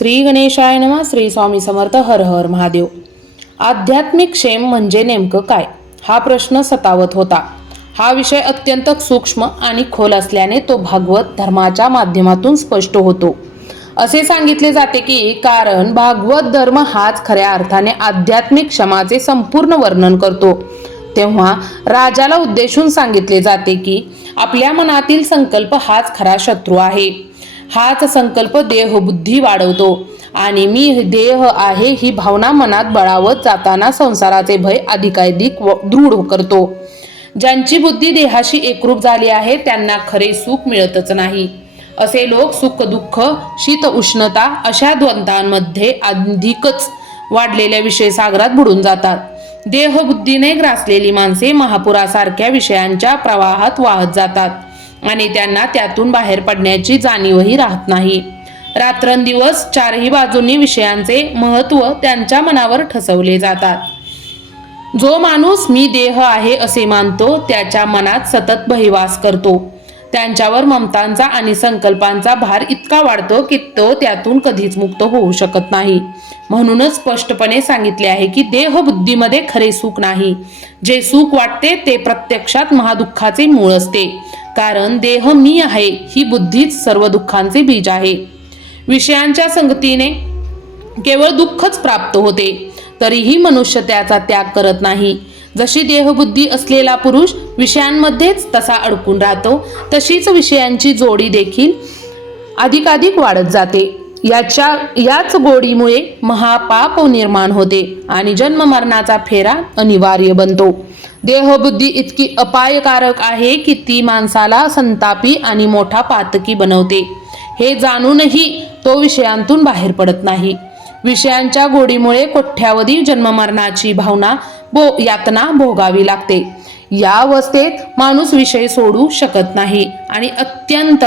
श्री गणेशाय नमः. श्री स्वामी समर्थ. हर हर महादेव. आध्यात्मिक क्षेम म्हणजे नेमकं काय, हा प्रश्न सतावत होता. हा विषय अत्यंत सूक्ष्म आणि खोल असल्याने तो भागवत धर्माच्या माध्यमातून स्पष्ट होतो. असे सांगितले जाते की कारण भागवत धर्म हाच खऱ्या अर्थाने आध्यात्मिक क्षमाचे संपूर्ण वर्णन करतो. तेव्हा राजाला उद्देशून सांगितले जाते की आपल्या मनातील संकल्प हाच खरा शत्रू आहे. हाच संकल्प देहबुद्धी वाढवतो आणि मी देह आहे ही भावना मनात बळावत जाताना संसाराचे भय अधिकाधिक दृढ करतो. ज्यांची बुद्धी देहाशी एकरूप झाली आहे त्यांना खरे सुख मिळतच नाही. असे लोक सुख दुःख शीत उष्णता अशा द्वंद्वांमध्ये अधिकच वाढलेल्या विषय सागरात बुडून जातात. देहबुद्धीने ग्रासलेली माणसे महापुरासारख्या विषयांच्या प्रवाहात वाहत जातात आणि त्यांना त्यातून बाहेर पडण्याची जाणीवही राहत नाही. रात्रंदिवस चारही बाजूंनी विषयांचे महत्त्व त्यांच्या मनावर ठसवले जातात. जो माणूस मी देह आहे असे मानतो त्याच्या मनात सतत बहिवास करतो. त्यांच्यावर ममतांचा आणि संकल्पांचा भार इतका वाढतो की तो त्यातून कधीच मुक्त होऊ शकत नाही. म्हणूनच स्पष्टपणे सांगितले आहे की देहबुद्धीमध्ये खरे सुख नाही. जे सुख वाटते ते प्रत्यक्षात महादुःखाचे मूळ असते. कारण देह मी आहे ही बुद्धीच सर्व दुःखांचे बीज आहे. विषयांच्या संगतीने केवळ दुःखच प्राप्त होते, तरीही मनुष्य त्याचा त्याग करत नाही. जशी देहबुद्धी असलेला पुरुष विषयांमध्येच तसा अडकून राहतो, तशीच विषयांची जोडी देखील अधिकाधिक वाढत जाते. याच गोडीमुळे महापाप निर्माण होते आणि जन्म मरणाचा फेरा अनिवार्य बनतो. देहबुद्धी इतकी अपायकारक आहे की ती माणसाला संतापी आणि मोठा पातकी बनवते. हे जाणूनही तो विषयांतून बाहेर पडत नाही. विषयांच्या गोडीमुळे कोट्यावधी जन्ममरणाची यातना भोगावी लागते. या अवस्थेत माणूस विषय सोडू शकत नाही आणि अत्यंत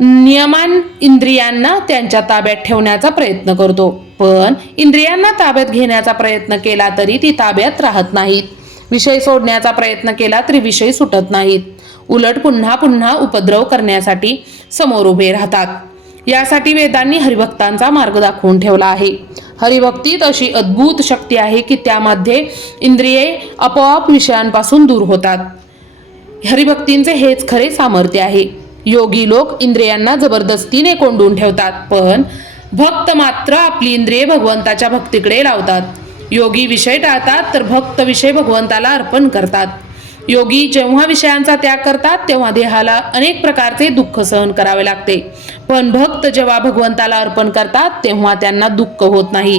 नियमान इंद्रियांना त्यांच्या ताब्यात ठेवण्याचा प्रयत्न करतो. पण इंद्रियांना ताब्यात घेण्याचा प्रयत्न केला तरी ती ताब्यात राहत नाहीत. विषय सोडण्याचा प्रयत्न केला तरी विषय सुटत नाहीत. उलट पुन्हा पुन्हा उपद्रव करण्यासाठी समोर उभे राहतात. यासाठी वेदांनी हरिभक्तांचा मार्ग दाखवून ठेवला आहे. हरिभक्तीत अशी अद्भुत शक्ती आहे की त्यामध्ये इंद्रिये आपोआप विषयांपासून दूर होतात. हरिभक्तींचे हेच खरे सामर्थ्य आहे. योगी लोक इंद्रियांना जबरदस्तीने कोंडून ठेवतात, पण भक्त मात्र आपली इंद्रिये भगवंताच्या भक्तीकडे लावतात. योगी विषय टाळतात तर भक्त विषय भगवंताला अर्पण करतात. योगी जेव्हा विषयांचा त्याग करतात तेव्हा देहाला अनेक प्रकारचे दुःख सहन करावे लागते, पण भक्त जेव्हा भगवंताला अर्पण करतात तेव्हा त्यांना दुःख होत नाही,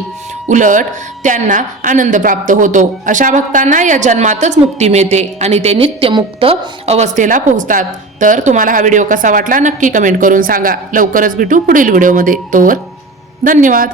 उलट त्यांना आनंद प्राप्त होतो. अशा भक्तांना या जन्मातच मुक्ती मिळते आणि ते नित्य मुक्त अवस्थेला पोहोचतात. तर तुम्हाला हा व्हिडिओ कसा वाटला नक्की कमेंट करून सांगा. लवकरच भेटू पुढील व्हिडिओमध्ये. तोवर धन्यवाद.